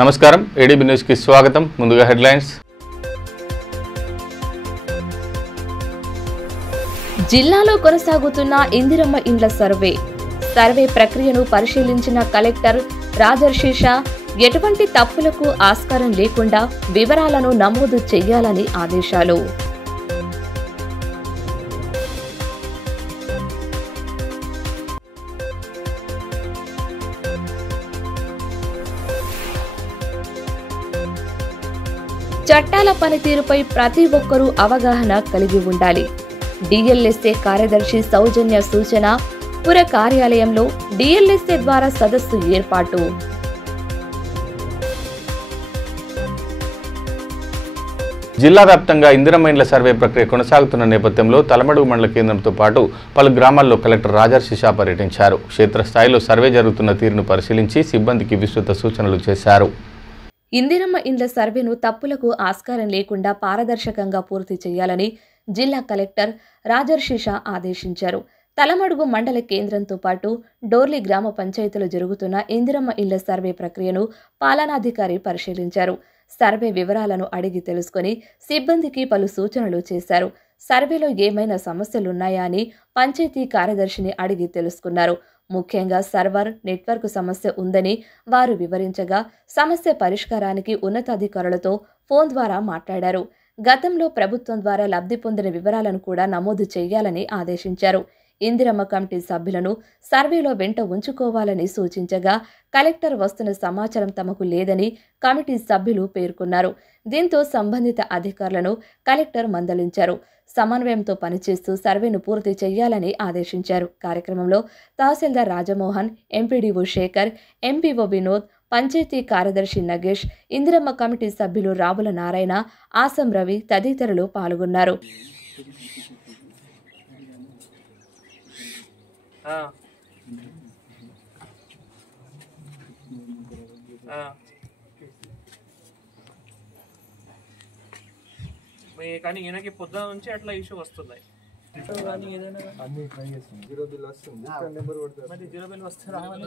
నమస్కారం ADB news కి స్వాగతం. ముందుగా హెడ్లైన్స్. జిల్లాలో కొనసాగుతున్న ఇందిరమ్మ ఇండ్ల సర్వే ప్రక్రియను పరిశీలించిన కలెక్టర్ రాజర్షి షా ఎటువంటి తప్పులకు ఆస్కారం లేకుండా వివరాలను నమోదు చేయాలని ఆదేశాలు. చట్టాల పనితీరుపై ప్రతి ఒక్కరూ అవగాహన కలిగి ఉండాలి. డిఎల్ఎస్ఏ కార్యదర్శి సౌజన్య సూచన. పుర కార్యాలయంలో డిఎల్ఎస్ఏ ద్వారా సదస్సు ఏర్పాటు. జిల్లా వ్యాప్తంగా ఇందిరమ్మ ఇండ్ల సర్వే ప్రక్రియ కొనసాగుతున్న నేపథ్యంలో తలమడుగు మండల కేంద్రంతో పాటు పలు గ్రామాల్లో కలెక్టర్ రాజర్షి షా పర్యటించారు. క్షేత్రస్థాయిలో సర్వే జరుగుతున్న తీరును పరిశీలించి సిబ్బందికి విస్తృత సూచనలు చేశారు. ఇందిరమ్మ ఇండ్ల సర్వేను తప్పులకు ఆస్కారం లేకుండా పారదర్శకంగా పూర్తి చేయాలని జిల్లా కలెక్టర్ రాజర్షి షా ఆదేశించారు. తలమడుగు మండల కేంద్రంతో పాటు డోర్లి గ్రామ పంచాయతీలో జరుగుతున్న ఇందిరమ్మ ఇండ్ల సర్వే ప్రక్రియను పాలనాధికారి పరిశీలించారు. సర్వే వివరాలను అడిగి తెలుసుకుని సిబ్బందికి పలు సూచనలు చేశారు. సర్వేలో ఏమైనా సమస్యలున్నాయా అని పంచాయతీ కార్యదర్శిని అడిగి తెలుసుకున్నారు. ముఖ్యంగా సర్వర్ నెట్వర్క్ సమస్య ఉందని వారు వివరించగా సమస్య పరిష్కారానికి ఉన్నతాధికారులతో ఫోన్ ద్వారా మాట్లాడారు. గతంలో ప్రభుత్వం ద్వారా లబ్ధి పొందిన వివరాలను కూడా నమోదు చేయాలని ఆదేశించారు. ఇందిరమ్మ కమిటీ సభ్యులను సర్వేలో వెంట ఉంచుకోవాలని సూచించగా కలెక్టర్ వస్తున్న సమాచారం తమకు లేదని కమిటీ సభ్యులు పేర్కొన్నారు. దీంతో సంబంధిత అధికారులను కలెక్టర్ మందలించారు. సమన్వయంతో పనిచేస్తూ సర్వేను పూర్తి చేయాలని ఆదేశించారు. కార్యక్రమంలో తహసీల్దార్ రాజమోహన్, ఎంపీడీఓ శేఖర్, ఎంపీఓ వినోద్, పంచాయతీ కార్యదర్శి నగేష్, ఇందిరమ్మ కమిటీ సభ్యులు రావుల నారాయణ, ఆసం రవి తదితరులు పాల్గొన్నారు. కానీ ఈయనకి పొద్దున నుంచి అట్లా ఇష్యూ వస్తున్నాయి. జీరో బిల్ వస్తే రావాలి.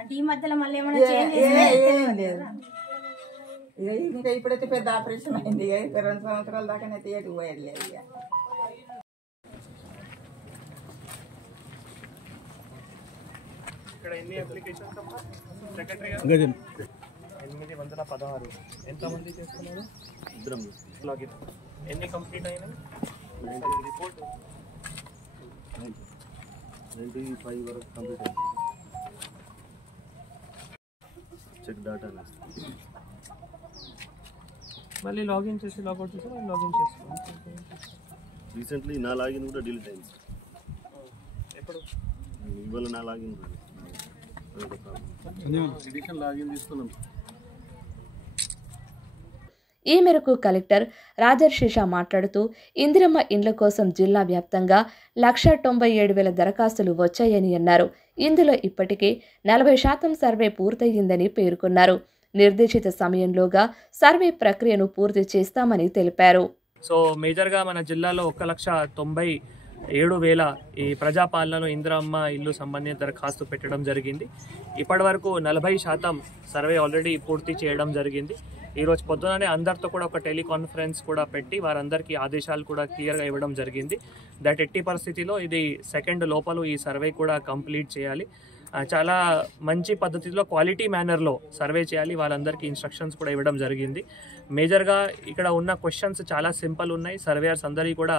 అంటే ఈ మధ్యలో మళ్ళీ ఏమైనా ఇంకా ఇప్పుడైతే పెద్ద ఆపరేషన్ అయింది. 2 సంవత్సరాల దాకానైతే ఎటు పోయేది లేదు. ఇక్కడ ఎన్ని అప్లికేషన్స్ సెక్రటరీ 816. ఎంతమంది చేస్తున్నారు? లాగిన్ ఎన్ని కంప్లీట్ అయినాయి? రిపోర్ట్ 95 వరకు కంప్లీట్ అయింది. చెక్ డాటా మళ్ళీ లాగిన్ చేసి లాగౌట్ చేసి మళ్ళీ లాగిన్ చేస్తాను. రీసెంట్లీ నా లాగిన్ కూడా డిలీట్ అయింది. ఎప్పుడు? ఇవాళ నా లాగిన్ లాగిన్ తీసుకున్నాం. ఈ మేరకు కలెక్టర్ రాజర్షి షా మాట్లాడుతూ ఇందిరమ్మ ఇండ్ల కోసం జిల్లా వ్యాప్తంగా 1,97,000 దరఖాస్తులు వచ్చాయని అన్నారు. ఇందులో ఇప్పటికే 40% సర్వే పూర్తయిందని పేర్కొన్నారు. నిర్దేశిత సమయంలోగా సర్వే ప్రక్రియను పూర్తి చేస్తామని తెలిపారు. సో మేజర్గా మన జిల్లాలో 1,97,000 ఈ ప్రజాపాలనలో ఇందిరమ్మ ఇల్లు సంబంధిత దరఖాస్తు పెట్టడం జరిగింది. ఇప్పటి వరకు 40% సర్వే ఆల్రెడీ పూర్తి చేయడం జరిగింది. ఈరోజు పొద్దుననే అందరితో కూడా ఒక టెలికాన్ఫరెన్స్ కూడా పెట్టి వారందరికీ ఆదేశాలు కూడా క్లియర్గా ఇవ్వడం జరిగింది. దట్ ఎట్టి పరిస్థితిలో ఇది 2nd లోపల ఈ సర్వే కూడా కంప్లీట్ చేయాలి. చాలా మంచి పద్ధతిలో క్వాలిటీ మేనర్లో సర్వే చేయాలి. వాళ్ళందరికీ ఇన్స్ట్రక్షన్స్ కూడా ఇవ్వడం జరిగింది. మేజర్గా ఇక్కడ ఉన్న క్వశ్చన్స్ చాలా సింపుల్ ఉన్నాయి. సర్వేయర్స్ అందరికీ కూడా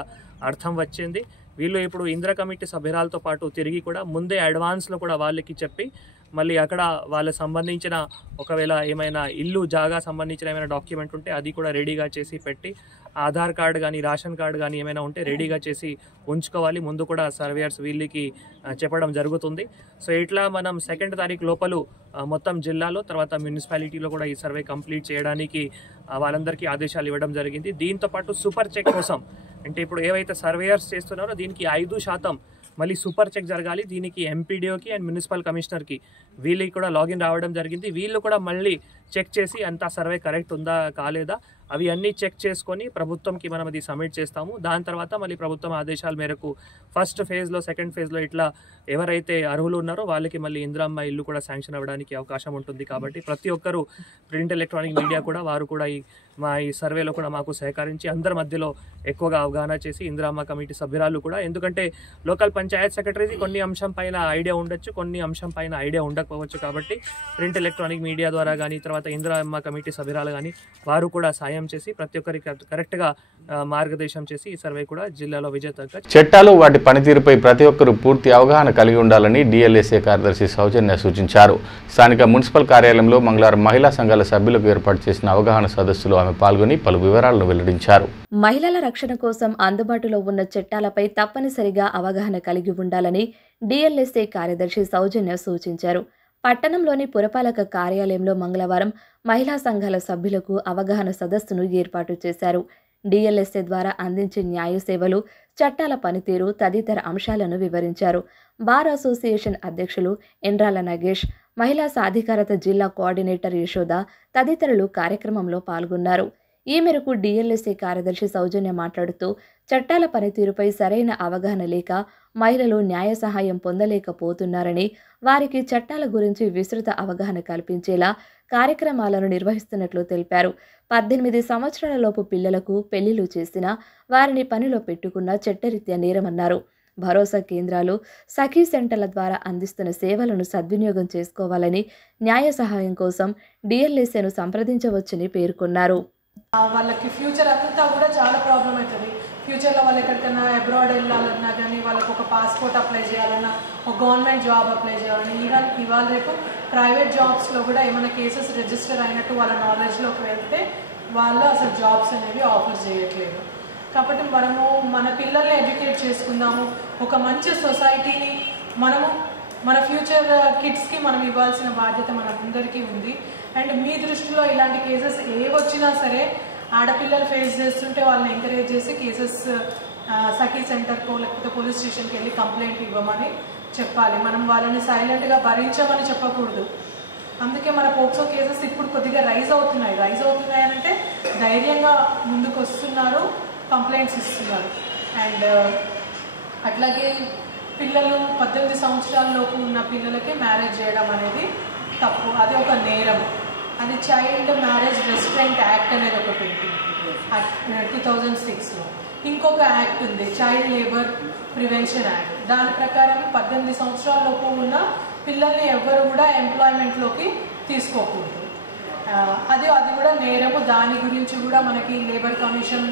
అర్థం వచ్చింది. వీళ్ళు ఇప్పుడు ఇందిరా కమిటీ సభ్యురాలతో పాటు తిరిగి కూడా ముందే అడ్వాన్స్లో కూడా వాళ్ళకి చెప్పి మళ్ళీ అక్కడ వాళ్ళకి సంబంధించిన ఒకవేళ ఏమైనా ఇల్లు జాగా సంబంధించిన ఏమైనా డాక్యుమెంట్ ఉంటే అది కూడా రెడీగా చేసి పెట్టి, ఆధార్ కార్డు కానీ రేషన్ కార్డు కానీ ఏమైనా ఉంటే రెడీగా చేసి ఉంచుకోవాలి. ముందు కూడా సర్వేయర్స్ వీళ్ళకి చెప్పడం జరుగుతుంది. సో ఇట్లా మనం 2వ తారీఖు లోపల మొత్తం జిల్లాలో తర్వాత మున్సిపాలిటీలో కూడా ఈ సర్వే కంప్లీట్ చేయడానికి వాళ్ళందరికీ ఆదేశాలు ఇవ్వడం జరిగింది. దీంతోపాటు సూపర్ చెక్ కోసం, అంటే ఇప్పుడు ఏవైతే సర్వేయర్స్ చేస్తున్నారో దీనికి 5% మళ్ళీ సూపర్ చెక్ జరగాలి. దీనికి ఎంపీడీఓకి అండ్ మున్సిపల్ కమిషనర్కి వీళ్ళకి కూడా లాగిన్ రావడం జరిగింది. వీళ్ళు కూడా మళ్ళీ చెక్ చేసి అంతా సర్వే కరెక్ట్ ఉందా కాలేదా అవి అన్నీ చెక్ చేసుకొని ప్రభుత్వంకి మనం అది సబ్మిట్ చేస్తాము. దాని తర్వాత మళ్ళీ ప్రభుత్వం ఆదేశాల మేరకు ఫస్ట్ ఫేజ్లో 2nd ఫేజ్లో ఇట్లా ఎవరైతే అర్హులు ఉన్నారో వాళ్ళకి మళ్ళీ ఇందిరమ్మ ఇల్లు కూడా శాంక్షన్ అవ్వడానికి అవకాశం ఉంటుంది. కాబట్టి ప్రతి ఒక్కరూ ప్రింట్ ఎలక్ట్రానిక్ మీడియా కూడా వారు కూడా ఈ సర్వేలో కూడా మాకు సహకరించి అందరి మధ్యలో ఎక్కువగా అవగాహన చేసి ఇందిరమ్మ కమిటీ సభ్యురాలు కూడా, ఎందుకంటే లోకల్ పంచాయత్ సెక్రటరీకి కొన్ని అంశం పైన ఐడియా ఉండొచ్చు, కొన్ని అంశం పైన ఐడియా ఉండకపోవచ్చు. కాబట్టి ప్రింట్ ఎలక్ట్రానిక్ మీడియా ద్వారా కానీ తర్వాత ఇందిరమ్మ కమిటీ సభ్యురాలు కానీ వారు కూడా సాయం చేసి ప్రతి ఒక్కరికి కరెక్ట్గా మార్గదర్శనం చేసి ఈ సర్వే కూడా జిల్లాలో విజేతగా. చట్టాలు వాటి పనితీరుపై ప్రతి ఒక్కరూ పూర్తి అవగాహన కలిగి ఉండాలని డిఎల్ఎస్ఏ కార్యదర్శి సౌజన్య సూచించారు. స్థానిక మున్సిపల్ కార్యాలయంలో మంగళవారం మహిళా సంఘాల సభ్యులకు ఏర్పాటు చేసిన అవగాహన సదస్సులో ఆమె పాల్గొని పలు వివరాలను వెల్లడించారు. మహిళల రక్షణ కోసం అందుబాటులో ఉన్న చట్టాలపై తప్పనిసరిగా అవగాహన కలిగి ఉండాలని డిఎల్ఎస్ఏ కార్యదర్శి సౌజన్య సూచించారు. పట్టణంలోని పురపాలక కార్యాలయంలో మంగళవారం మహిళా సంఘాల సభ్యులకు అవగాహన సదస్సును ఏర్పాటు చేశారు. డిఎల్ఎస్ఏ ద్వారా అందించే న్యాయ సేవలు, చట్టాల పనితీరు తదితర అంశాలను వివరించారు. బార్ అసోసియేషన్ అధ్యక్షులు ఎండ్రాల నగేష్, మహిళా సాధికారత జిల్లా కోఆర్డినేటర్ యశోద తదితరులు కార్యక్రమంలో పాల్గొన్నారు. ఈ మేరకు డిఎల్ఎస్ఏ కార్యదర్శి సౌజన్య మాట్లాడుతూ, చట్టాల పనితీరుపై సరైన అవగాహన లేక మహిళలు న్యాయ సహాయం పొందలేకపోతున్నారని, వారికి చట్టాల గురించి విస్తృత అవగాహన కల్పించేలా కార్యక్రమాలను నిర్వహిస్తున్నట్లు తెలిపారు. 18 సంవత్సరాలలోపు పిల్లలకు పెళ్లిళ్లు చేసినా వారిని పనిలో పెట్టుకున్న చట్టరీత్యా నేరమన్నారు. భరోసా కేంద్రాలు, సఖీ సెంటర్ల ద్వారా అందిస్తున్న సేవలను సద్వినియోగం చేసుకోవాలని, న్యాయ సహాయం కోసం డిఎల్ఎస్ఏను సంప్రదించవచ్చని పేర్కొన్నారు. వాళ్ళకి ఫ్యూచర్ అంతా కూడా చాలా ప్రాబ్లం అవుతుంది. ఫ్యూచర్లో వాళ్ళు ఎక్కడికైనా అబ్రాడ్ వెళ్ళాలన్నా కానీ, వాళ్ళకి ఒక పాస్పోర్ట్ అప్లై చేయాలన్నా, ఒక గవర్నమెంట్ జాబ్ అప్లై చేయాలన్నా, ఈవెన్ ఇవాళ రేపు ప్రైవేట్ జాబ్స్లో కూడా ఏమైనా కేసెస్ రిజిస్టర్ అయినట్టు వాళ్ళ నాలెడ్జ్లోకి వెళ్తే వాళ్ళు అసలు జాబ్స్ అనేవి ఆఫర్ చేయట్లేదు. కాబట్టి మనము మన పిల్లల్ని ఎడ్యుకేట్ చేసుకుందాము. ఒక మంచి సొసైటీని మనము మన ఫ్యూచర్ కిడ్స్కి మనం ఇవ్వాల్సిన బాధ్యత మనందరికీ ఉంది. అండ్ మీ దృష్టిలో ఇలాంటి కేసెస్ ఏవొచ్చినా సరే, ఆడపిల్లలు ఫేస్ చేస్తుంటే వాళ్ళని ఎంకరేజ్ చేసి కేసెస్ సఖీ సెంటర్కో లేకపోతే పోలీస్ స్టేషన్కి వెళ్ళి కంప్లైంట్ ఇవ్వమని చెప్పాలి. మనం వాళ్ళని సైలెంట్గా భరించమని చెప్పకూడదు. అందుకే మన పోక్సో కేసెస్ ఇప్పుడు కొద్దిగా రైజ్ అవుతున్నాయి అంటే ధైర్యంగా ముందుకు వస్తున్నారు, కంప్లైంట్స్ ఇస్తున్నారు. అండ్ అట్లాగే పిల్లలు 18 సంవత్సరాలలోపు ఉన్న పిల్లలకి మ్యారేజ్ చేయడం అనేది తప్పు, అది ఒక నేరం. అది చైల్డ్ మ్యారేజ్ రెస్ట్రెంట్ యాక్ట్ అనేది ఒకటి ఉంది 2006లో. ఇంకొక యాక్ట్ ఉంది, చైల్డ్ లేబర్ ప్రివెన్షన్ యాక్ట్. దాని ప్రకారం 18 సంవత్సరాలలోపు ఉన్న పిల్లల్ని ఎవరు కూడా ఎంప్లాయ్మెంట్లోకి తీసుకోకూడదు. అది కూడా నేరము. దాని గురించి కూడా మనకి లేబర్ కమిషన్,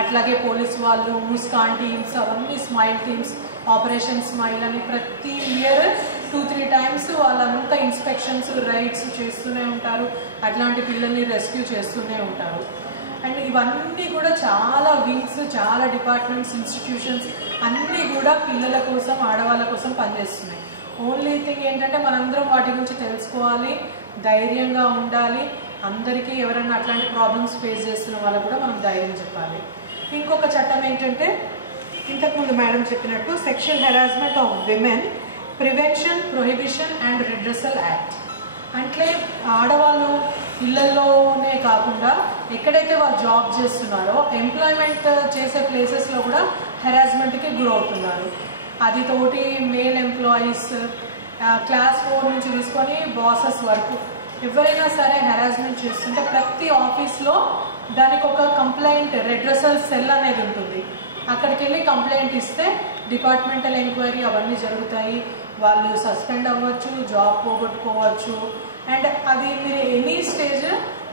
అట్లాగే పోలీస్ వాళ్ళు, ముస్కాన్ టీమ్స్, అవన్నీ స్మైల్ టీమ్స్, ఆపరేషన్ స్మైల్ అని ప్రతి ఇయర్ 2-3 టైమ్స్ వాళ్ళంతా ఇన్స్పెక్షన్స్, రైడ్స్ చేస్తూనే ఉంటారు. అట్లాంటి పిల్లల్ని రెస్క్యూ చేస్తూనే ఉంటారు. అండ్ ఇవన్నీ కూడా చాలా వింగ్స్, చాలా డిపార్ట్మెంట్స్, ఇన్స్టిట్యూషన్స్ అన్నీ కూడా పిల్లల కోసం, ఆడవాళ్ళ కోసం పనిచేస్తున్నాయి. ఓన్లీ థింగ్ ఏంటంటే మనందరం వాటి గురించి తెలుసుకోవాలి, ధైర్యంగా ఉండాలి. అందరికీ ఎవరైనా అట్లాంటి ప్రాబ్లమ్స్ ఫేస్ చేస్తున్న వాళ్ళకు కూడా మనం ధైర్యం చెప్పాలి. ఇంకొక చట్టం ఏంటంటే, ఇంతకుముందు మేడం చెప్పినట్టు sexual harassment of women prevention, prohibition and redressal act. అంటే ఆడవాళ్ళు ఇళ్లలోనే కాకుండా ఎక్కడైతే వాళ్ళు జాబ్ చేస్తున్నారో ఎంప్లాయ్మెంట్ చేసే ప్లేసెస్లో కూడా హెరాస్మెంట్కి గురవుతున్నారు. అది తోటి మేల్ ఎంప్లాయీస్ క్లాస్ 4 నుంచి తీసుకొని బాసెస్ వరకు ఎవరైనా సరే హెరాస్మెంట్ చేస్తుంటే ప్రతి ఆఫీస్లో దానికి ఒక కంప్లైంట్ రెడ్రెసల్ సెల్ అనేది ఉంటుంది. అక్కడికి వెళ్ళి కంప్లైంట్ ఇస్తే డిపార్ట్మెంటల్ ఎంక్వైరీ అవన్నీ జరుగుతాయి. వాళ్ళు సస్పెండ్ అవ్వచ్చు, జాబ్ పోగొట్టుకోవచ్చు. అండ్ అది మీరు ఎనీ స్టేజ్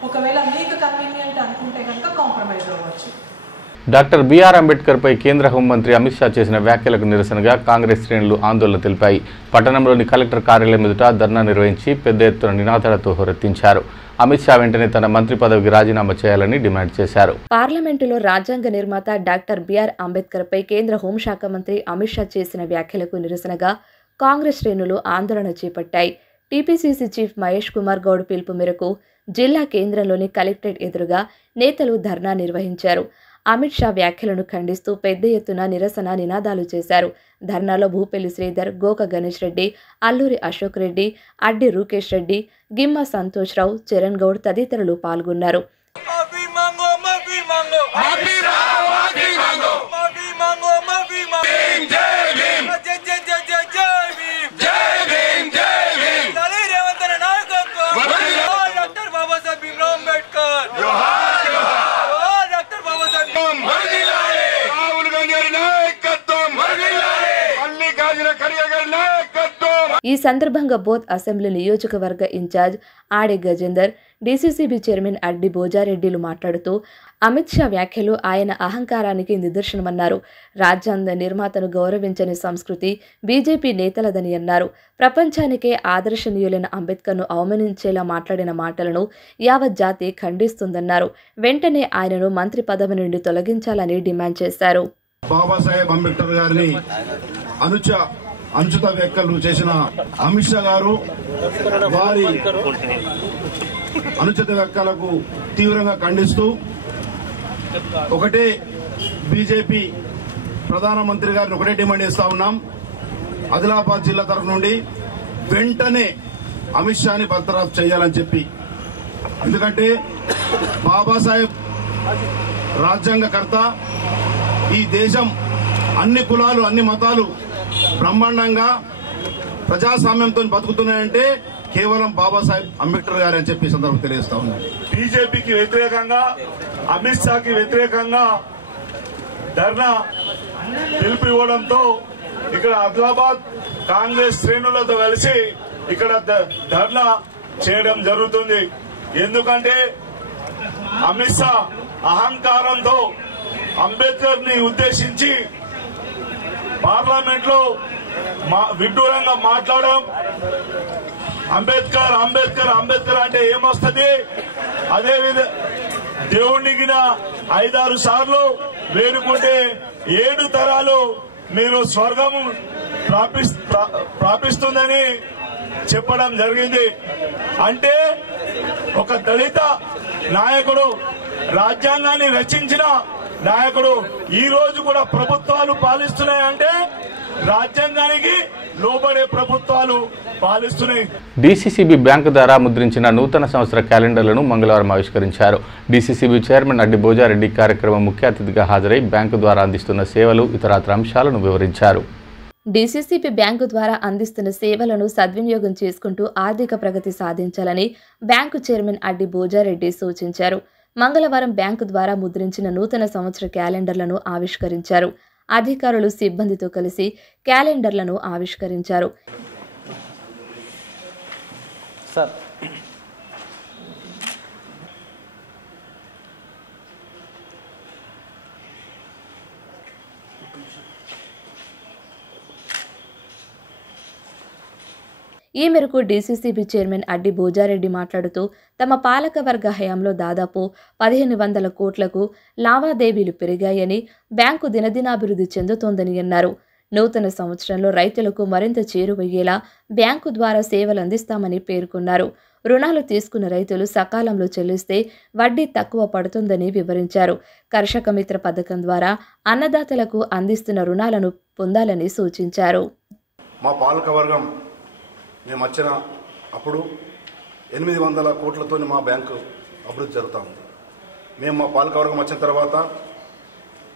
ఒకవేళ మీకు కన్వీనియంట్ అనుకుంటే కనుక కాంప్రమైజ్ అవ్వచ్చు. డాక్టర్ బిఆర్ అంబేద్కర్పై కేంద్ర హోంమంత్రి అమిత్ షా చేసిన వ్యాఖ్యలకు నిరసనగా కాంగ్రెస్ శ్రేణులు ఆందోళన తెలిపాయి. పట్టణంలోని కలెక్టర్ కార్యాలయం ఎదుట ధర్నా నిర్వహించి పెద్ద ఎత్తున నినాదాలతో హోరెత్తించారు. అమిత్ షా వెంటనే తన మంత్రి పదవికి రాజీనామా చేయాలని డిమాండ్ చేశారు. పార్లమెంటులో రాజ్యాంగ నిర్మాత డాక్టర్ బిఆర్ అంబేద్కర్పై కేంద్ర హోంశాఖ మంత్రి అమిత్ షా చేసిన వ్యాఖ్యలకు నిరసనగా కాంగ్రెస్ శ్రేణులు ఆందోళన చేపట్టాయి. టీపీసీసీ చీఫ్ మహేష్ కుమార్ గౌడ్ పిలుపు మేరకు జిల్లా కేంద్రంలోని కలెక్టరేట్ ఎదురుగా నేతలు ధర్నా నిర్వహించారు. అమిత్ షా వ్యాఖ్యలను ఖండిస్తూ పెద్ద ఎత్తున నిరసన నినాదాలు చేశారు. ధర్నాలో భూపల్లి శ్రీధర్, గోక గణేష్ రెడ్డి, అల్లూరి అశోక్ రెడ్డి, అడ్డి రూకేష్ రెడ్డి, గిమ్మ సంతోష్ రావు, చరణ్ గౌడ్ తదితరులు పాల్గొన్నారు. ఈ సందర్భంగా బోత్ అసెంబ్లీ నియోజకవర్గ ఇన్ఛార్జ్ ఆడే గజేందర్, డీసీసీబీ చైర్మన్ అడ్డి భోజారెడ్డిలు మాట్లాడుతూ అమిత్ షా వ్యాఖ్యలు ఆయన అహంకారానికి నిదర్శనమన్నారు. రాజ్యాంగ నిర్మాతను గౌరవించని సంస్కృతి బీజేపీ నేతలదని అన్నారు. ప్రపంచానికే ఆదర్శనీయులైన అంబేద్కర్ను అవమానించేలా మాట్లాడిన మాటలను యావత్ జాతి ఖండిస్తుందన్నారు. వెంటనే ఆయనను మంత్రి పదవి నుండి తొలగించాలని డిమాండ్ చేశారు. బాబాసాహెబ్ అంబేద్కర్ గారిని అనుచిత వ్యాఖ్యలు చేసిన అమిత్ షా గారు వారి అనుచిత వ్యాఖ్యలకు తీవ్రంగా ఖండిస్తూ ఒకటే బీజేపీ ప్రధానమంత్రి గారిని ఒకటే డిమాండ్ చేస్తా ఉన్నాం. ఆదిలాబాద్ జిల్లా తరఫు నుండి వెంటనే అమిత్ షాని బర్తరఫ్ చేయాలని చెప్పి, ఎందుకంటే బాబాసాహెబ్ రాజ్యాంగకర్త, ఈ దేశం అన్ని కులాలు అన్ని మతాలు బ్రహ్మాండంగా ప్రజాస్వామ్యంతో బతుకుతున్నాయంటే కేవలం బాబాసాహెబ్ అంబేద్కర్ గారు అని చెప్పి సందర్భం తెలియజేస్తా ఉన్నారు. బీజేపీకి వ్యతిరేకంగా, అమిత్ షాకి వ్యతిరేకంగా ధర్నా పిలుపు ఇవ్వడంతో ఇక్కడ ఆదిలాబాద్ కాంగ్రెస్ శ్రేణులతో కలిసి ఇక్కడ ధర్నా చేయడం జరుగుతుంది. ఎందుకంటే అమిత్ షా అహంకారంతో అంబేద్కర్ ని ఉద్దేశించి పార్లమెంట్ లో విడ్డూరంగా మాట్లాడడం, అంబేద్కర్ అంబేద్కర్ అంబేద్కర్ అంటే ఏమొస్తుంది, అదేవిధంగా దేవుడికి 5-6 సార్లు వేడుకుంటే 7 తరాలు మీరు స్వర్గం ప్రాపిస్తుందని చెప్పడం జరిగింది. అంటే ఒక దళిత నాయకుడు, రాజ్యాంగాన్ని రచించిన నాయకుడు ఈ రోజు కూడా ప్రభుత్వాలు పాలిస్తున్నాయంటే రాజ్యాంగానికి లోబడే ప్రభుత్వాలు పాలిస్తున్నాయి. డీసీసీబీ బ్యాంకు ద్వారా ముద్రించిన నూతన సంవత్సర క్యాలెండర్లను మంగళవారం ఆవిష్కరించారు. డీసీసీబీ చైర్మన్ అడ్డి భోజారెడ్డి కార్యక్రమం ముఖ్య అతిథిగా హాజరై బ్యాంకు ద్వారా అందిస్తున్న సేవలు, ఇతరత్ర అంశాలను వివరించారు. డీసీసీబీ బ్యాంకు ద్వారా అందిస్తున్న సేవలను సద్వినియోగం చేసుకుంటూ ఆర్థిక ప్రగతి సాధించాలని బ్యాంకు చైర్మన్ అడ్డి భోజారెడ్డి సూచించారు. మంగళవారం బ్యాంకు ద్వారా ముద్రించిన నూతన సంవత్సర క్యాలెండర్లను ఆవిష్కరించారు. అధికారులు సిబ్బందితో కలిసి క్యాలెండర్లను ఆవిష్కరించారు. ఈ మేరకు డీసీసీబీ చైర్మన్ అడ్డి భోజారెడ్డి మాట్లాడుతూ తమ పాలకవర్గ హయాంలో దాదాపు 1500 కోట్లకు లావాదేవీలు పెరిగాయని, బ్యాంకు దినదినాభివృద్ధి చెందుతోందని అన్నారు. నూతన సంవత్సరంలో రైతులకు మరింత చేరువయ్యేలా బ్యాంకు ద్వారా సేవలు అందిస్తామని పేర్కొన్నారు. రుణాలు తీసుకున్న రైతులు సకాలంలో చెల్లిస్తే వడ్డీ తక్కువ పడుతుందని వివరించారు. కర్షక మిత్ర పథకం ద్వారా అన్నదాతలకు అందిస్తున్న రుణాలను పొందాలని సూచించారు. మా పాలకవర్గం మేము వచ్చిన అప్పుడు 800 కోట్లతో మా బ్యాంకు అభివృద్ధి జరుగుతూ ఉంది. మేము మా పాలకవర్గం వచ్చిన తర్వాత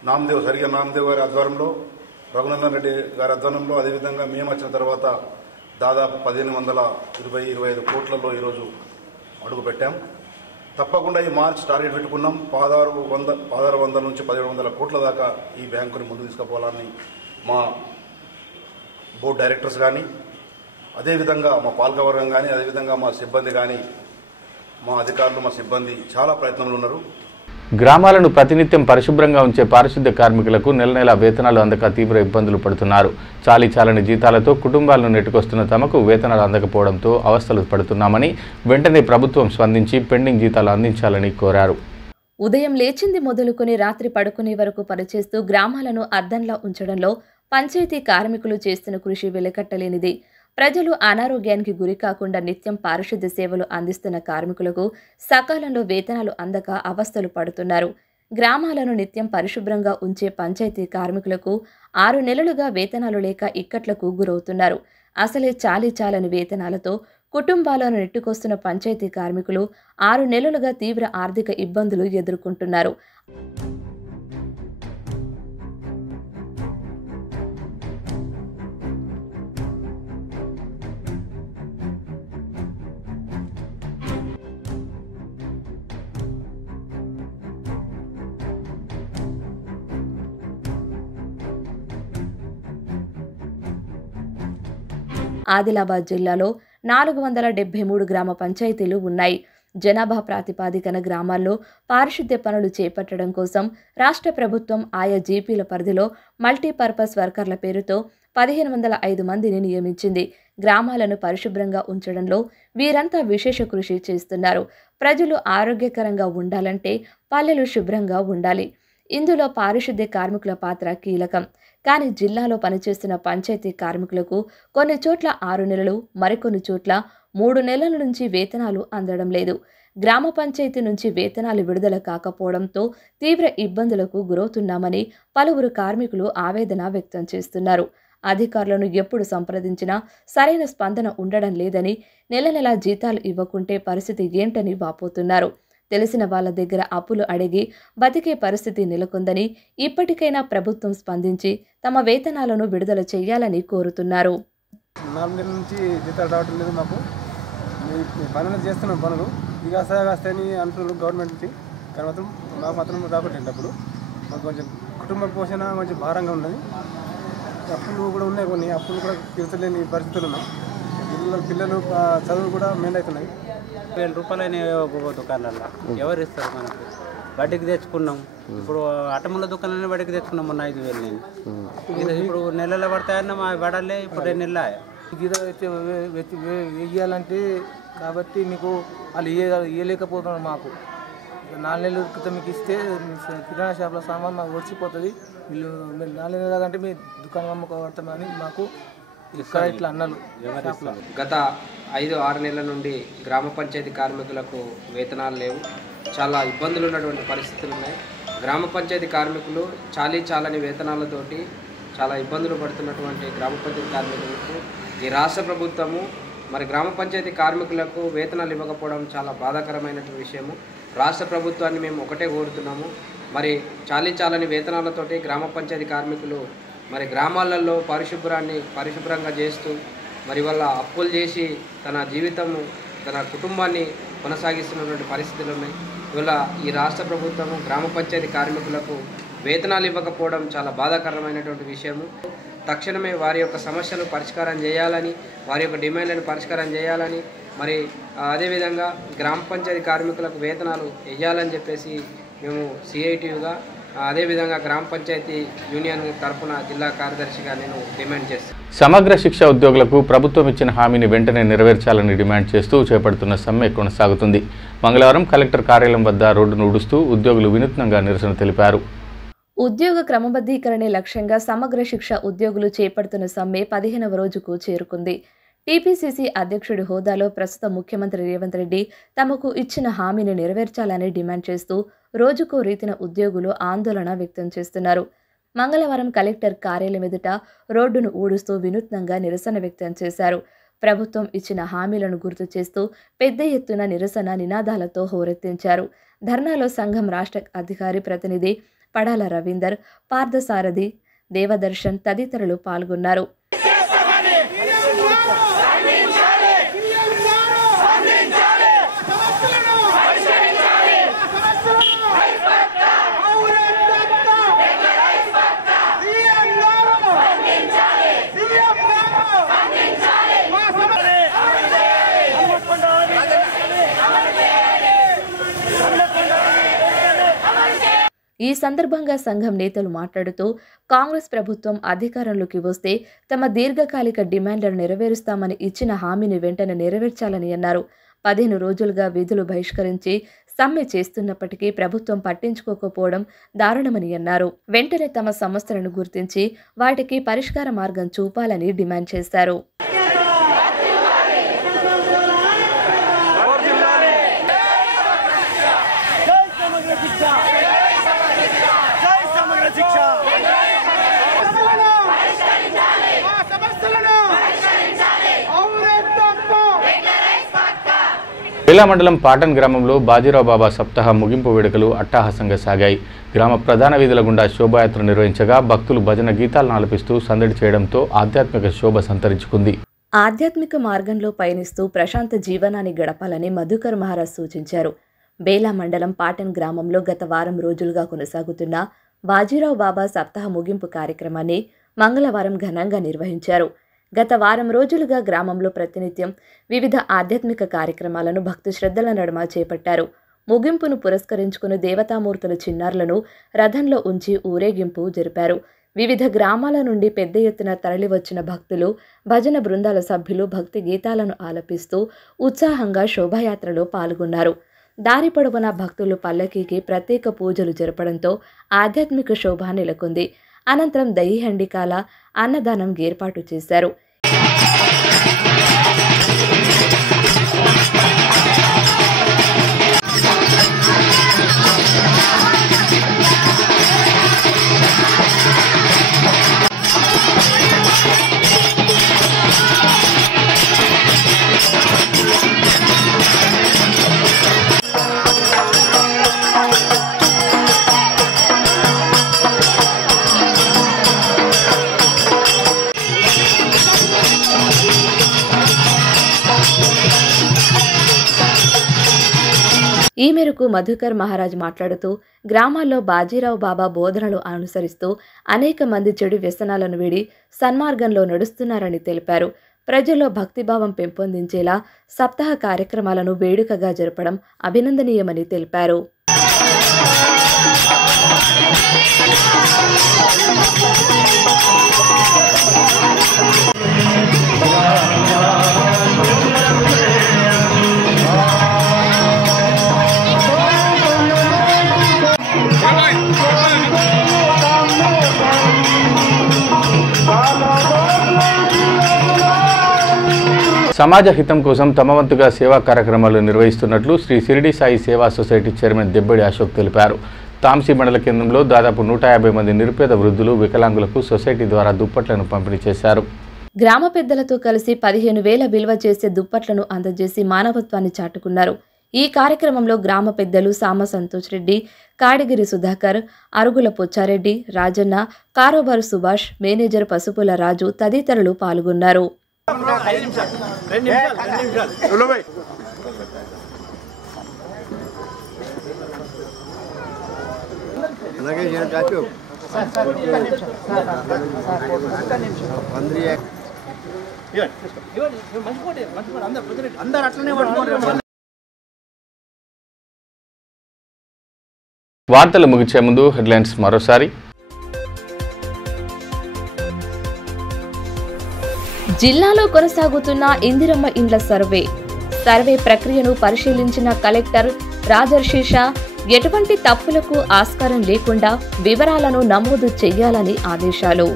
నామదేవ్ గారి ఆధ్వర్యంలో, రఘునందన్ రెడ్డి గారి ఆధ్వర్యంలో, అదేవిధంగా మేము వచ్చిన తర్వాత దాదాపు 1525 కోట్లలో ఈరోజు అడుగు పెట్టాం. తప్పకుండా ఈ మార్చ్ టార్గెట్ పెట్టుకున్నాం. 1600 నుంచి 1700 కోట్ల దాకా ఈ బ్యాంకుని ముందుకు తీసుకుపోవాలని మా బోర్డు డైరెక్టర్స్ కానీ, అదేవిధంగా మా పాలకవర్గం కానీ, అదేవిధంగా మా సిబ్బంది కానీ, మా అధికారులు, మా సిబ్బంది చాలా ప్రయత్నంలో ఉన్నారు. గ్రామాలను ప్రతినిత్యం పరిశుభ్రంగా ఉంచే పారిశుద్ధ్య కార్మికులకు నెల నెలా వేతనాలు అందక తీవ్ర ఇబ్బందులు పడుతున్నారు. చాలని జీతాలతో కుటుంబాలను నెట్టుకొస్తున్న తమకు వేతనాలు అందకపోవడంతో అవస్థలు పడుతున్నామని వెంటనే ప్రభుత్వం స్పందించి పెండింగ్ జీతాలు అందించాలని కోరారు. ఉదయం లేచింది మొదలుకొని రాత్రి పడుకునే వరకు పనిచేస్తూ గ్రామాలను అద్దంలా ఉంచడంలో పంచాయతీ కార్మికులు చేస్తున్న కృషి వెలకట్టలేనిది. ప్రజలు అనారోగ్యానికి గురి కాకుండా నిత్యం పారిశుద్ధ్య సేవలు అందిస్తున్న కార్మికులకు సకాలంలో వేతనాలు అందక అవస్థలు పడుతున్నారు. గ్రామాలను నిత్యం పరిశుభ్రంగా ఉంచే పంచాయతీ కార్మికులకు 6 నెలలుగా వేతనాలు లేక ఇక్కట్లకు గురవుతున్నారు. అసలే చాలని వేతనాలతో కుటుంబాలను నెట్టుకొస్తున్న పంచాయతీ కార్మికులు 6 నెలలుగా తీవ్ర ఆర్థిక ఇబ్బందులు ఎదుర్కొంటున్నారు. ఆదిలాబాద్ జిల్లాలో 473 గ్రామ పంచాయతీలు ఉన్నాయి. జనాభా ప్రాతిపాదికన గ్రామాల్లో పారిశుద్ధ్య పనులు చేపట్టడం కోసం రాష్ట్ర ప్రభుత్వం ఆయా జీపీల పరిధిలో మల్టీపర్పస్ వర్కర్ల పేరుతో 1505 మందిని నియమించింది. గ్రామాలను పరిశుభ్రంగా ఉంచడంలో వీరంతా విశేష కృషి చేస్తున్నారు. ప్రజలు ఆరోగ్యకరంగా ఉండాలంటే పల్లెలు శుభ్రంగా ఉండాలి. ఇందులో పారిశుద్ధ్య కార్మికుల పాత్ర కీలకం. కానీ జిల్లాలో పనిచేస్తున్న పంచాయతీ కార్మికులకు కొన్ని చోట్ల 6 నెలలు, మరికొన్ని చోట్ల 3 నెలల నుంచి వేతనాలు అందడం లేదు. గ్రామ పంచాయతీ నుంచి వేతనాలు విడుదల కాకపోవడంతో తీవ్ర ఇబ్బందులకు గురవుతున్నామని పలువురు కార్మికులు ఆవేదన వ్యక్తం చేస్తున్నారు. అధికారులను ఎప్పుడు సంప్రదించినా సరైన స్పందన ఉండడం లేదని, నెల జీతాలు ఇవ్వకుంటే పరిస్థితి ఏంటని వాపోతున్నారు. తెలిసిన వాళ్ళ దగ్గర అప్పులు అడిగి బతికే పరిస్థితి నెలకొందని, ఇప్పటికైనా ప్రభుత్వం స్పందించి తమ వేతనాలను విడుదల చేయాలని కోరుతున్నారు. 4 నెలల నుంచి జీతాలు రావడం లేదు. మాకు పనులు చేస్తున్నాం, పనులు ఇక వస్తాయని అంటున్నారు గవర్నమెంట్ నుంచి. కానీ మాకు మాత్రం రాబట్టేటప్పుడు మాకు కొంచెం కుటుంబ పోషణ కొంచెం భారంగా ఉన్నది. అప్పులు కూడా ఉన్నాయి, కొన్ని అప్పులు కూడా తీర్చలేని పరిస్థితులు ఉన్నాయి. పిల్లలు చదువులు కూడా మెండవుతున్నాయి. 1000 రూపాయలని ఒక్కొక్క దుకాణాల్లో ఎవరు ఇస్తారు? మనకు వడ్డీకి తెచ్చుకున్నాం. ఇప్పుడు అటముల దుకాణాలని వడ్డీకి తెచ్చుకున్నాం మొన్న 5000 నేను. ఇప్పుడు నెలలో పడతాయన్న మా పడాలే. ఇప్పుడు 2 నెలలు గీత వేయాలంటే కాబట్టి మీకు వాళ్ళు ఇవ్వలేకపోతున్నారు. మాకు 4 నెలల క్రితం మీకు ఇస్తే కిరాణా షాప్లో సామాన్ మాకు వచ్చిపోతుంది. వీళ్ళు 4 నెలల కంటే మీ దుకాణం అమ్ముకోబడతామని మాకు ఇట్లా అన్నారు. గత 5-6 నెలల నుండి గ్రామ పంచాయతీ కార్మికులకు వేతనాలు లేవు. చాలా ఇబ్బందులు ఉన్నటువంటి పరిస్థితులు ఉన్నాయి. గ్రామ పంచాయతీ కార్మికులు చాలని వేతనాలతోటి చాలా ఇబ్బందులు పడుతున్నటువంటి గ్రామ పంచాయతీ కార్మికులకు ఈ రాష్ట్ర ప్రభుత్వము మరి గ్రామ పంచాయతీ కార్మికులకు వేతనాలు ఇవ్వకపోవడం చాలా బాధాకరమైనటువంటి విషయము. రాష్ట్ర ప్రభుత్వాన్ని మేము ఒకటే కోరుతున్నాము. మరి చాలని వేతనాలతోటి గ్రామ పంచాయతీ కార్మికులు మరి గ్రామాలలో పరిశుభ్రంగా చేస్తూ మరి వాళ్ళ అప్పులు చేసి తన జీవితము తన కుటుంబాన్ని కొనసాగిస్తున్నటువంటి పరిస్థితులు ఉన్నాయి. ఇవాళ ఈ రాష్ట్ర ప్రభుత్వము గ్రామ పంచాయతీ కార్మికులకు వేతనాలు ఇవ్వకపోవడం చాలా బాధాకరమైనటువంటి విషయము. తక్షణమే వారి యొక్క సమస్యలు పరిష్కారం చేయాలని, వారి యొక్క డిమాండ్లను పరిష్కారం చేయాలని, మరి అదేవిధంగా గ్రామ పంచాయతీ కార్మికులకు వేతనాలు ఇవ్వాలని చెప్పేసి మేము సిఐటియుగా అదేవిధంగా గ్రామ పంచాయతీ యూనియన్ తరఫున జిల్లా కార్యదర్శిగా నేను డిమాండ్ చేస్తాను. సమగ్ర శిక్ష ఉద్యోగులకు ప్రభుత్వం ఇచ్చిన హామీని వెంటనే నెరవేర్చాలని డిమాండ్ చేస్తూ చేపడుతున్న సమ్మె కొనసాగుతుంది. మంగళవారం కలెక్టర్ కార్యాలయం వద్ద రోడ్డును ఊడుస్తూ ఉద్యోగులు వినూత్నంగా నిరసన తెలిపారు. ఉద్యోగ క్రమబద్ధీకరణే లక్ష్యంగా సమగ్ర శిక్ష ఉద్యోగులు చేపడుతున్న సమ్మె 15వ రోజుకు చేరుకుంది. టీపీసీసీ అధ్యక్షుడి హోదాలో ప్రస్తుత ముఖ్యమంత్రి రేవంత్ రెడ్డి తమకు ఇచ్చిన హామీని నెరవేర్చాలని డిమాండ్ చేస్తూ రోజుకో రీతిన ఉద్యోగులు ఆందోళన వ్యక్తం చేస్తున్నారు. మంగళవారం కలెక్టర్ కార్యాలయం ఎదుట రోడ్డును ఊడుస్తూ వినూత్నంగా నిరసన వ్యక్తం చేశారు. ప్రభుత్వం ఇచ్చిన హామీలను గుర్తు చేస్తూ పెద్ద ఎత్తున నిరసన నినాదాలతో హోరెత్తించారు. ధర్నాలో సంఘం రాష్ట్ర అధికారి ప్రతినిధి పడాల రవీందర్, పార్థసారథి, దేవదర్శన్ తదితరులు పాల్గొన్నారు. ఈ సందర్భంగా సంఘం నేతలు మాట్లాడుతూ కాంగ్రెస్ ప్రభుత్వం అధికారంలోకి వస్తే తమ దీర్ఘకాలిక డిమాండ్లను నెరవేరుస్తామని ఇచ్చిన హామీని వెంటనే నెరవేర్చాలని అన్నారు. 15 రోజులుగా విధులు బహిష్కరించి సమ్మె చేస్తున్నప్పటికీ ప్రభుత్వం పట్టించుకోకపోవడం దారుణమని అన్నారు. వెంటనే తమ సమస్యలను గుర్తించి వాటికి పరిష్కార మార్గం చూపాలని డిమాండ్ చేశారు. బేలా మండలం పాటన్ గ్రామంలో బాజీరావు బాబా సప్తాహ ముగింపు వేడుకలు అట్టహాసంగా సాగాయి. గ్రామ ప్రధాన వీధుల గుండా శోభాయాత్ర నిర్వహించగా భక్తులు భజన గీతాలను ఆలపిస్తూ సందడి చేయడంతో ఆధ్యాత్మిక శోభ సంతరించుకుంది. ఆధ్యాత్మిక మార్గంలో పయనిస్తూ ప్రశాంత జీవనాన్ని గడపాలని మధుకర్ మహారాజ్ సూచించారు. బేలా మండలం పాటన్ గ్రామంలో గత వారం రోజులుగా కొనసాగుతున్న బాజీరావు బాబా సప్తాహ ముగింపు కార్యక్రమాన్ని మంగళవారం ఘనంగా నిర్వహించారు. గత వారం రోజులుగా గ్రామంలో ప్రతినిత్యం వివిధ ఆధ్యాత్మిక కార్యక్రమాలను భక్తి శ్రద్ధల నడుమ చేపట్టారు. ముగింపును పురస్కరించుకుని దేవతామూర్తుల చిన్నారులను రథంలో ఉంచి ఊరేగింపు జరిపారు. వివిధ గ్రామాల నుండి పెద్ద ఎత్తున తరలివచ్చిన భక్తులు, భజన బృందాల సభ్యులు భక్తి గీతాలను ఆలపిస్తూ ఉత్సాహంగా శోభాయాత్రలో పాల్గొన్నారు. దారి పొడవునా భక్తులు పల్లకీకి ప్రత్యేక పూజలు జరపడంతో ఆధ్యాత్మిక శోభ నెలకొంది. అనంతరం దహి హండికాల అన్నదానం ఏర్పాటు చేశారు. ఈ మేరకు మధుకర్ మహారాజ్ మాట్లాడుతూ గ్రామాల్లో బాజీరావు బాబా బోధనలు అనుసరిస్తూ అనేక మంది చెడు వ్యసనాలను వీడి సన్మార్గంలో నడుస్తున్నారని తెలిపారు. ప్రజల్లో భక్తిభావం పెంపొందించేలా సప్తాహ కార్యక్రమాలను వేడుకగా జరపడం అభినందనీయమని తెలిపారు. సమాజ హితం కోసం తమ వంతుగా సేవా కార్యక్రమాలు నిర్వహిస్తున్నట్లు శ్రీ షిరిడి సాయి సేవా సొసైటీ చైర్మన్ దెబ్బడి అశోక్ తెలిపారు. తాంసీ మండల కేంద్రంలో దాదాపు 150 మంది నిరుపేద వృద్ధులు, వికలాంగులకు సొసైటీ ద్వారా దుప్పట్లను పంపిణీ చేశారు. గ్రామ పెద్దలతో కలిసి 15,000 విలువ చేసే దుప్పట్లను అందజేసి మానవత్వాన్ని చాటుకున్నారు. ఈ కార్యక్రమంలో గ్రామ పెద్దలు సామ సంతోష్ రెడ్డి, కాడిగిరి సుధాకర్, అరుగుల పొచ్చారెడ్డి, రాజన్న, కారోబారు సుభాష్, మేనేజర్ పసుపుల రాజు తదితరులు పాల్గొన్నారు. వార్తలు ముగించే ముందు హెడ్లైన్స్ మరోసారి. జిల్లాలో కొనసాగుతున్న ఇందిరమ్మ ఇండ్ల సర్వే ప్రక్రియను పరిశీలించిన కలెక్టర్ రాజర్షి షా ఎటువంటి తప్పులకు ఆస్కారం లేకుండా వివరాలను నమోదు చేయాలని ఆదేశాలు.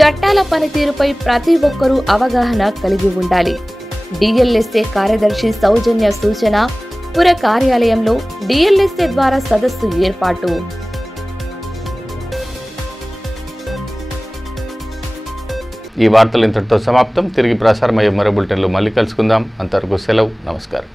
చట్టాల పనితీరుపై ప్రతి ఒక్కరూ అవగాహన కలిగి ఉండాలి. డిఎల్ఎస్ఏ కార్యదర్శి సౌజన్య సూచన. పుర కార్యాలయంలో డిఎల్ఎస్ఏ ద్వారా సదస్సు ఏర్పాటు. ఈ వార్తలు ఇంతటితో సమాప్తం. తిరిగి ప్రసారమయ్యే మరో బులెటిన్లో మళ్ళీ కలుసుకుందాం. అంతవరకు సెలవు. నమస్కారం.